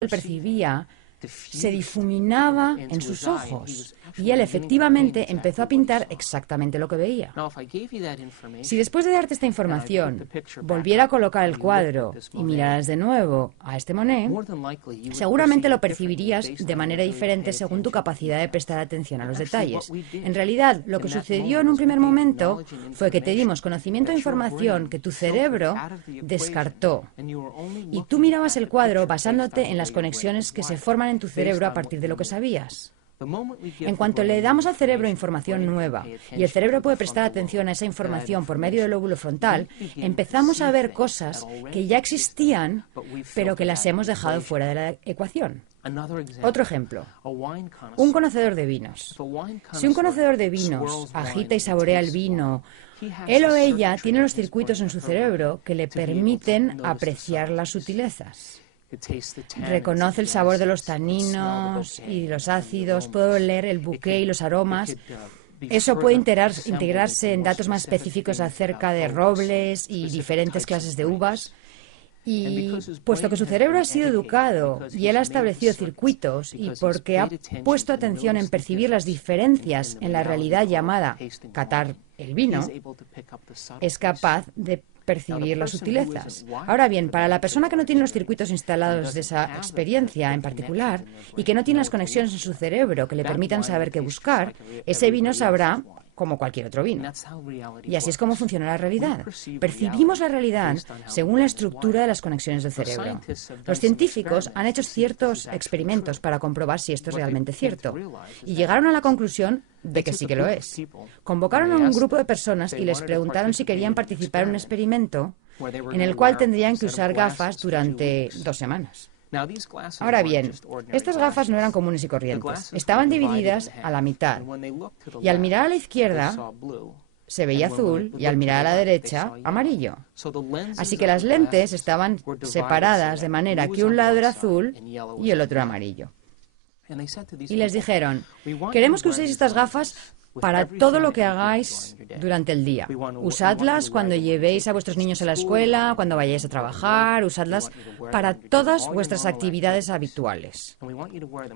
él percibía se difuminaba en sus ojos y él efectivamente empezó a pintar exactamente lo que veía. Si después de darte esta información volviera a colocar el cuadro y miraras de nuevo a este Monet, seguramente lo percibirías de manera diferente según tu capacidad de prestar atención a los detalles. En realidad, lo que sucedió en un primer momento fue que te dimos conocimiento e información que tu cerebro descartó y tú mirabas el cuadro basándote en las conexiones que se forman en tu cerebro a partir de lo que sabías. En cuanto le damos al cerebro información nueva y el cerebro puede prestar atención a esa información por medio del lóbulo frontal, empezamos a ver cosas que ya existían, pero que las hemos dejado fuera de la ecuación. Otro ejemplo, un conocedor de vinos. Si un conocedor de vinos agita y saborea el vino, él o ella tiene los circuitos en su cerebro que le permiten apreciar las sutilezas. Reconoce el sabor de los taninos y los ácidos, puede oler el bouquet y los aromas. Eso puede integrarse en datos más específicos acerca de robles y diferentes clases de uvas. Y puesto que su cerebro ha sido educado y él ha establecido circuitos y porque ha puesto atención en percibir las diferencias en la realidad llamada catar el vino, es capaz de percibir las sutilezas. Ahora bien, para la persona que no tiene los circuitos instalados de esa experiencia en particular y que no tiene las conexiones en su cerebro que le permitan saber qué buscar, ese vino sabrá como cualquier otro vino. Y así es como funciona la realidad. Percibimos la realidad según la estructura de las conexiones del cerebro. Los científicos han hecho ciertos experimentos para comprobar si esto es realmente cierto y llegaron a la conclusión de que sí que lo es. Convocaron a un grupo de personas y les preguntaron si querían participar en un experimento en el cual tendrían que usar gafas durante 2 semanas. Ahora bien, estas gafas no eran comunes y corrientes. Estaban divididas a la mitad. Y al mirar a la izquierda, se veía azul y al mirar a la derecha, amarillo. Así que las lentes estaban separadas de manera que un lado era azul y el otro amarillo. Y les dijeron, queremos que uséis estas gafas para todo lo que hagáis durante el día. Usadlas cuando llevéis a vuestros niños a la escuela, cuando vayáis a trabajar, usadlas para todas vuestras actividades habituales.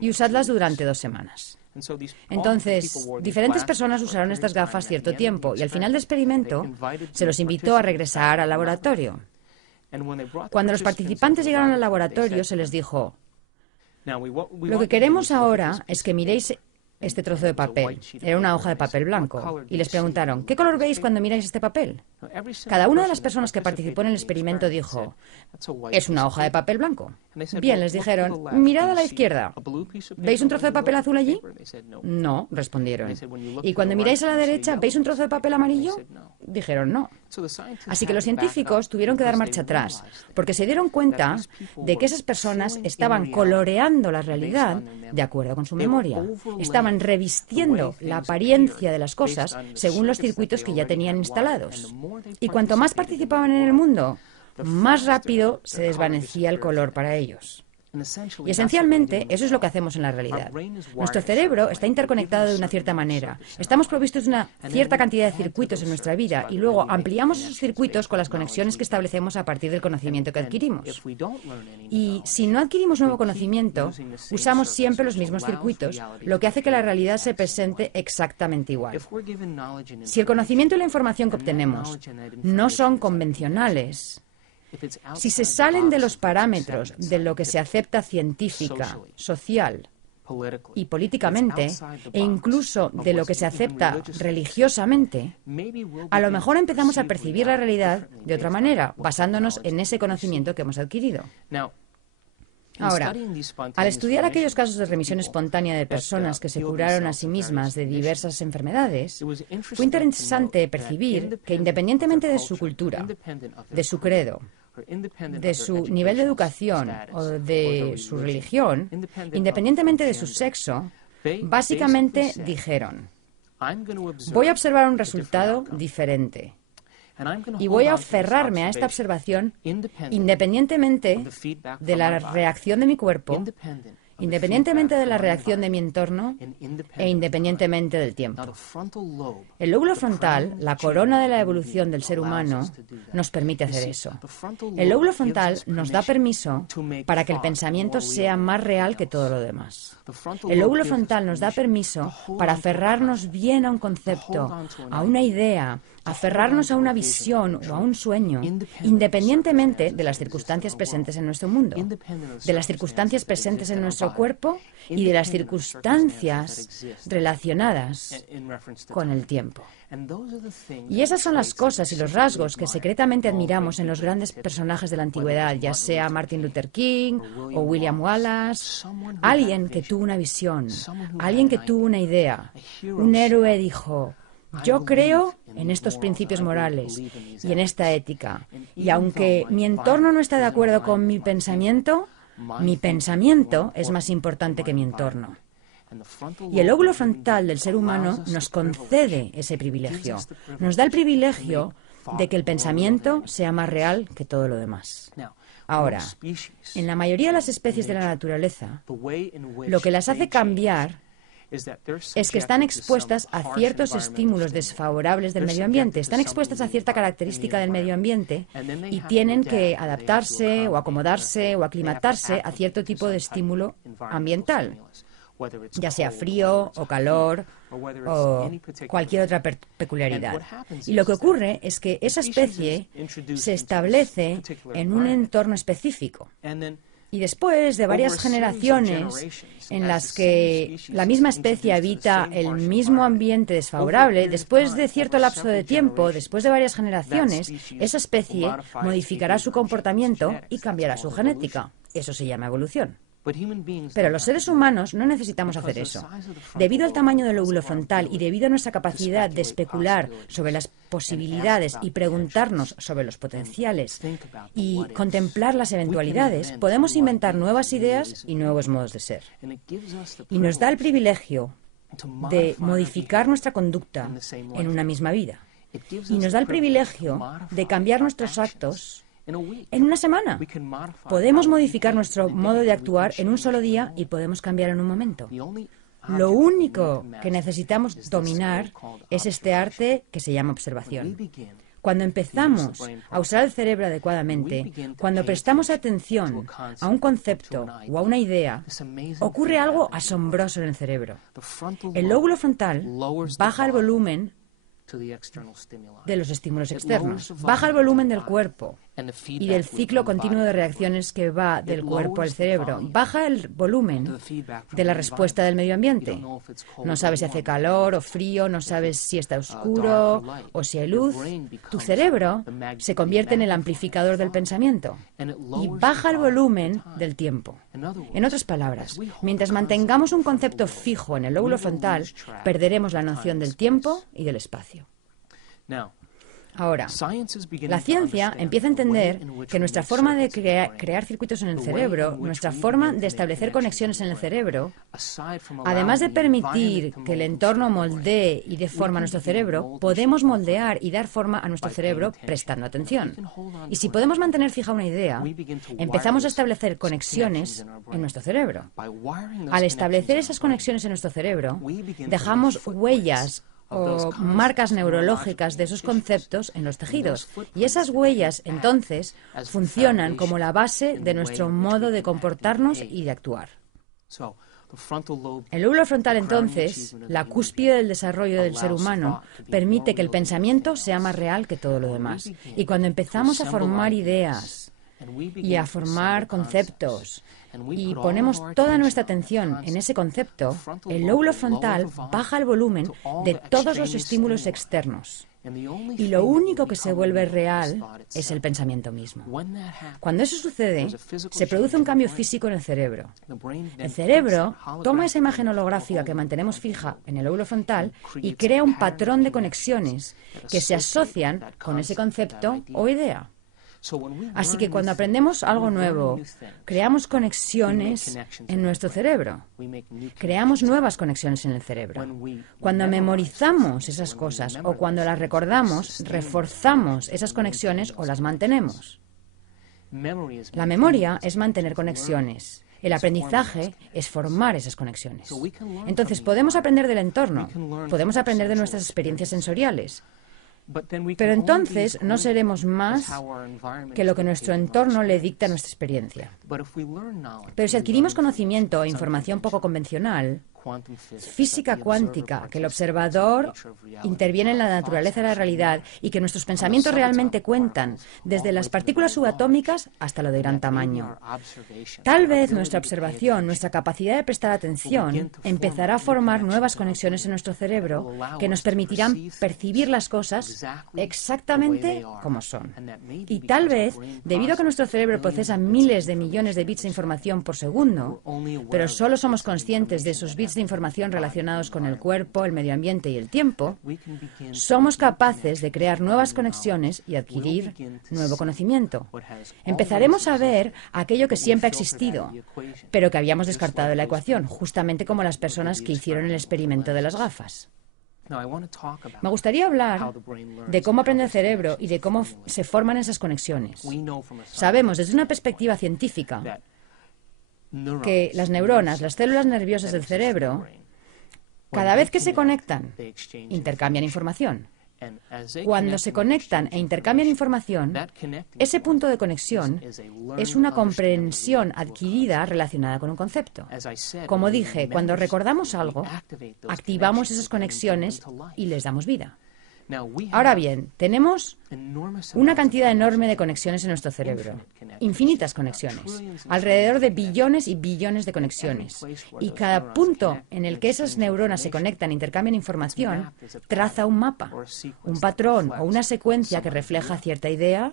Y usadlas durante 2 semanas. Entonces, diferentes personas usaron estas gafas cierto tiempo y al final del experimento se los invitó a regresar al laboratorio. Cuando los participantes llegaron al laboratorio se les dijo, lo que queremos ahora es que miréis este trozo de papel. Era una hoja de papel blanco. Y les preguntaron, ¿qué color veis cuando miráis este papel? Cada una de las personas que participó en el experimento dijo, es una hoja de papel blanco. Bien, les dijeron, mirad a la izquierda. ¿Veis un trozo de papel azul allí? No, respondieron. ¿Y cuando miráis a la derecha, veis un trozo de papel amarillo? Dijeron no. Así que los científicos tuvieron que dar marcha atrás, porque se dieron cuenta de que esas personas estaban coloreando la realidad de acuerdo con su memoria. Estaban revistiendo la apariencia de las cosas según los circuitos que ya tenían instalados. Y cuanto más participaban en el mundo, más rápido se desvanecía el color para ellos. Y esencialmente, eso es lo que hacemos en la realidad. Nuestro cerebro está interconectado de una cierta manera. Estamos provistos de una cierta cantidad de circuitos en nuestra vida y luego ampliamos esos circuitos con las conexiones que establecemos a partir del conocimiento que adquirimos. Y si no adquirimos nuevo conocimiento, usamos siempre los mismos circuitos, lo que hace que la realidad se presente exactamente igual. Si el conocimiento y la información que obtenemos no son convencionales, si se salen de los parámetros de lo que se acepta científica, social y políticamente, e incluso de lo que se acepta religiosamente, a lo mejor empezamos a percibir la realidad de otra manera, basándonos en ese conocimiento que hemos adquirido. Ahora, al estudiar aquellos casos de remisión espontánea de personas que se curaron a sí mismas de diversas enfermedades, fue interesante percibir que independientemente de su cultura, de su credo, de su nivel de educación o de su religión, independientemente de su sexo, básicamente dijeron, voy a observar un resultado diferente. Y voy a aferrarme a esta observación independientemente de la reacción de mi cuerpo independientemente de la reacción de mi entorno e independientemente del tiempo. El lóbulo frontal, la corona de la evolución del ser humano, nos permite hacer eso. El lóbulo frontal nos da permiso para que el pensamiento sea más real que todo lo demás. El lóbulo frontal nos da permiso para aferrarnos bien a un concepto, a una idea, aferrarnos a una visión o a un sueño, independientemente de las circunstancias presentes en nuestro mundo, de las circunstancias presentes en nuestro cuerpo y de las circunstancias relacionadas con el tiempo. Y esas son las cosas y los rasgos que secretamente admiramos en los grandes personajes de la antigüedad, ya sea Martin Luther King o William Wallace. Alguien que tuvo una visión, alguien que tuvo una idea. Un héroe dijo: yo creo en estos principios morales y en esta ética. Y aunque mi entorno no está de acuerdo con mi pensamiento es más importante que mi entorno. Y el lóbulo frontal del ser humano nos concede ese privilegio. Nos da el privilegio de que el pensamiento sea más real que todo lo demás. Ahora, en la mayoría de las especies de la naturaleza, lo que las hace cambiar es que están expuestas a ciertos estímulos desfavorables del medio ambiente, están expuestas a cierta característica del medio ambiente y tienen que adaptarse o acomodarse o aclimatarse a cierto tipo de estímulo ambiental, ya sea frío o calor o cualquier otra peculiaridad. Y lo que ocurre es que esa especie se establece en un entorno específico. Y después de varias generaciones en las que la misma especie habita el mismo ambiente desfavorable, después de cierto lapso de tiempo, después de varias generaciones, esa especie modificará su comportamiento y cambiará su genética. Eso se llama evolución. Pero los seres humanos no necesitamos hacer eso. Debido al tamaño del lóbulo frontal y debido a nuestra capacidad de especular sobre las posibilidades y preguntarnos sobre los potenciales y contemplar las eventualidades, podemos inventar nuevas ideas y nuevos modos de ser. Y nos da el privilegio de modificar nuestra conducta en una misma vida. Y nos da el privilegio de cambiar nuestros actos en una semana. Podemos modificar nuestro modo de actuar en un solo día y podemos cambiar en un momento. Lo único que necesitamos dominar es este arte que se llama observación. Cuando empezamos a usar el cerebro adecuadamente, cuando prestamos atención a un concepto o a una idea, ocurre algo asombroso en el cerebro. El lóbulo frontal baja el volumen de los estímulos externos, baja el volumen del cuerpo y del ciclo continuo de reacciones que va del cuerpo al cerebro, baja el volumen de la respuesta del medio ambiente. No sabes si hace calor o frío, no sabes si está oscuro o si hay luz. Tu cerebro se convierte en el amplificador del pensamiento y baja el volumen del tiempo. En otras palabras, mientras mantengamos un concepto fijo en el lóbulo frontal, perderemos la noción del tiempo y del espacio. Ahora, la ciencia empieza a entender que nuestra forma de crear circuitos en el cerebro, nuestra forma de establecer conexiones en el cerebro, además de permitir que el entorno moldee y dé forma a nuestro cerebro, podemos moldear y dar forma a nuestro cerebro prestando atención. Y si podemos mantener fija una idea, empezamos a establecer conexiones en nuestro cerebro. Al establecer esas conexiones en nuestro cerebro, dejamos huellas o marcas neurológicas de esos conceptos en los tejidos. Y esas huellas, entonces, funcionan como la base de nuestro modo de comportarnos y de actuar. El lóbulo frontal, entonces, la cúspide del desarrollo del ser humano, permite que el pensamiento sea más real que todo lo demás. Y cuando empezamos a formar ideas y a formar conceptos, y ponemos toda nuestra atención en ese concepto, el lóbulo frontal baja el volumen de todos los estímulos externos. Y lo único que se vuelve real es el pensamiento mismo. Cuando eso sucede, se produce un cambio físico en el cerebro. El cerebro toma esa imagen holográfica que mantenemos fija en el lóbulo frontal y crea un patrón de conexiones que se asocian con ese concepto o idea. Así que cuando aprendemos algo nuevo, creamos conexiones en nuestro cerebro. Creamos nuevas conexiones en el cerebro. Cuando memorizamos esas cosas o cuando las recordamos, reforzamos esas conexiones o las mantenemos. La memoria es mantener conexiones. El aprendizaje es formar esas conexiones. Entonces, podemos aprender del entorno, podemos aprender de nuestras experiencias sensoriales, pero entonces no seremos más que lo que nuestro entorno le dicta a nuestra experiencia. Pero si adquirimos conocimiento o información poco convencional, física cuántica, que el observador interviene en la naturaleza de la realidad y que nuestros pensamientos realmente cuentan, desde las partículas subatómicas hasta lo de gran tamaño. Tal vez nuestra observación, nuestra capacidad de prestar atención, empezará a formar nuevas conexiones en nuestro cerebro que nos permitirán percibir las cosas exactamente como son. Y tal vez, debido a que nuestro cerebro procesa miles de millones de bits de información por segundo, pero solo somos conscientes de esos bits de información relacionados con el cuerpo, el medio ambiente y el tiempo, somos capaces de crear nuevas conexiones y adquirir nuevo conocimiento. Empezaremos a ver aquello que siempre ha existido, pero que habíamos descartado de la ecuación, justamente como las personas que hicieron el experimento de las gafas. Me gustaría hablar de cómo aprende el cerebro y de cómo se forman esas conexiones. Sabemos desde una perspectiva científica que las neuronas, las células nerviosas del cerebro, cada vez que se conectan, intercambian información. Cuando se conectan e intercambian información, ese punto de conexión es una comprensión adquirida relacionada con un concepto. Como dije, cuando recordamos algo, activamos esas conexiones y les damos vida. Ahora bien, tenemos una cantidad enorme de conexiones en nuestro cerebro, infinitas conexiones, alrededor de billones y billones de conexiones. Y cada punto en el que esas neuronas se conectan e intercambian información traza un mapa, un patrón o una secuencia que refleja cierta idea,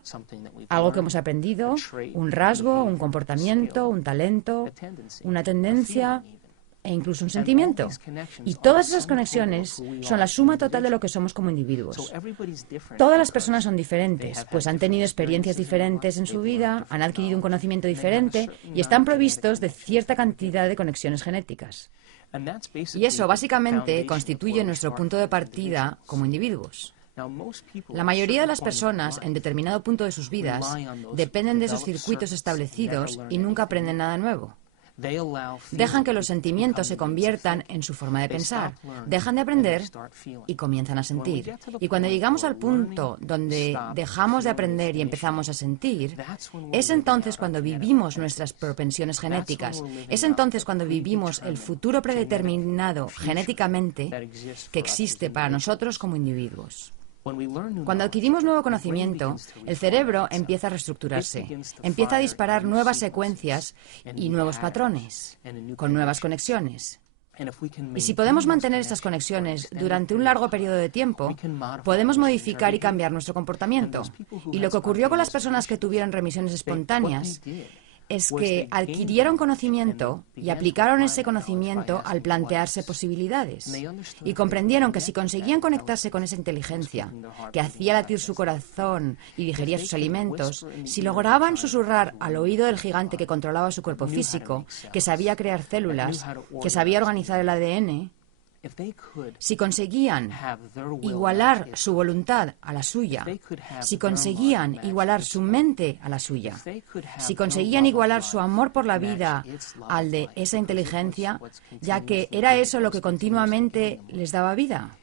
algo que hemos aprendido, un rasgo, un comportamiento, un talento, una tendencia e incluso un sentimiento. Y todas esas conexiones son la suma total de lo que somos como individuos. Todas las personas son diferentes, pues han tenido experiencias diferentes en su vida, han adquirido un conocimiento diferente y están provistos de cierta cantidad de conexiones genéticas. Y eso básicamente constituye nuestro punto de partida como individuos. La mayoría de las personas en determinado punto de sus vidas dependen de esos circuitos establecidos y nunca aprenden nada nuevo. Dejan que los sentimientos se conviertan en su forma de pensar, dejan de aprender y comienzan a sentir. Y cuando llegamos al punto donde dejamos de aprender y empezamos a sentir, es entonces cuando vivimos nuestras propensiones genéticas, es entonces cuando vivimos el futuro predeterminado genéticamente que existe para nosotros como individuos. Cuando adquirimos nuevo conocimiento, el cerebro empieza a reestructurarse, empieza a disparar nuevas secuencias y nuevos patrones, con nuevas conexiones. Y si podemos mantener estas conexiones durante un largo periodo de tiempo, podemos modificar y cambiar nuestro comportamiento. Y lo que ocurrió con las personas que tuvieron remisiones espontáneas es que adquirieron conocimiento y aplicaron ese conocimiento al plantearse posibilidades. Y comprendieron que si conseguían conectarse con esa inteligencia, que hacía latir su corazón y digería sus alimentos, si lograban susurrar al oído del gigante que controlaba su cuerpo físico, que sabía crear células, que sabía organizar el ADN, si conseguían igualar su voluntad a la suya, si conseguían igualar su mente a la suya, si conseguían igualar su amor por la vida al de esa inteligencia, ya que era eso lo que continuamente les daba vida,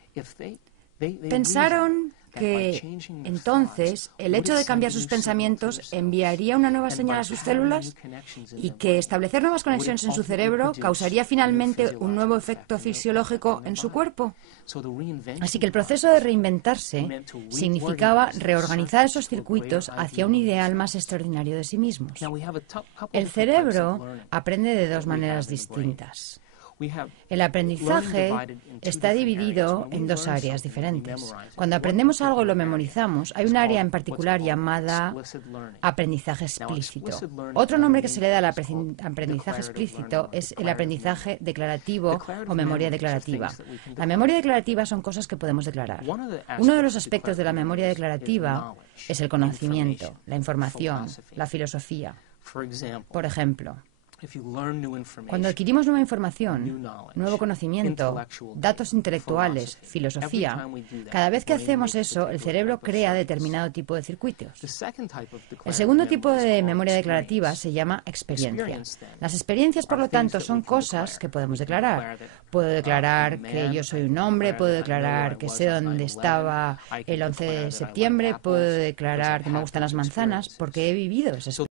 pensaron que entonces el hecho de cambiar sus pensamientos enviaría una nueva señal a sus células y que establecer nuevas conexiones en su cerebro causaría finalmente un nuevo efecto fisiológico en su cuerpo. Así que el proceso de reinventarse significaba reorganizar esos circuitos hacia un ideal más extraordinario de sí mismos. El cerebro aprende de dos maneras distintas. El aprendizaje está dividido en dos áreas diferentes. Cuando aprendemos algo y lo memorizamos, hay un área en particular llamada aprendizaje explícito. Otro nombre que se le da al aprendizaje explícito es el aprendizaje declarativo o memoria declarativa. La memoria declarativa son cosas que podemos declarar. Uno de los aspectos de la memoria declarativa es el conocimiento, la información, la filosofía. Por ejemplo, Cuando adquirimos nueva información, nuevo conocimiento, datos intelectuales, filosofía, cada vez que hacemos eso, el cerebro crea determinado tipo de circuitos. El segundo tipo de memoria declarativa se llama experiencia. Las experiencias, por lo tanto, son cosas que podemos declarar. Puedo declarar que yo soy un hombre, puedo declarar que sé dónde estaba el 11 de septiembre, puedo declarar que me gustan las manzanas, porque he vivido esas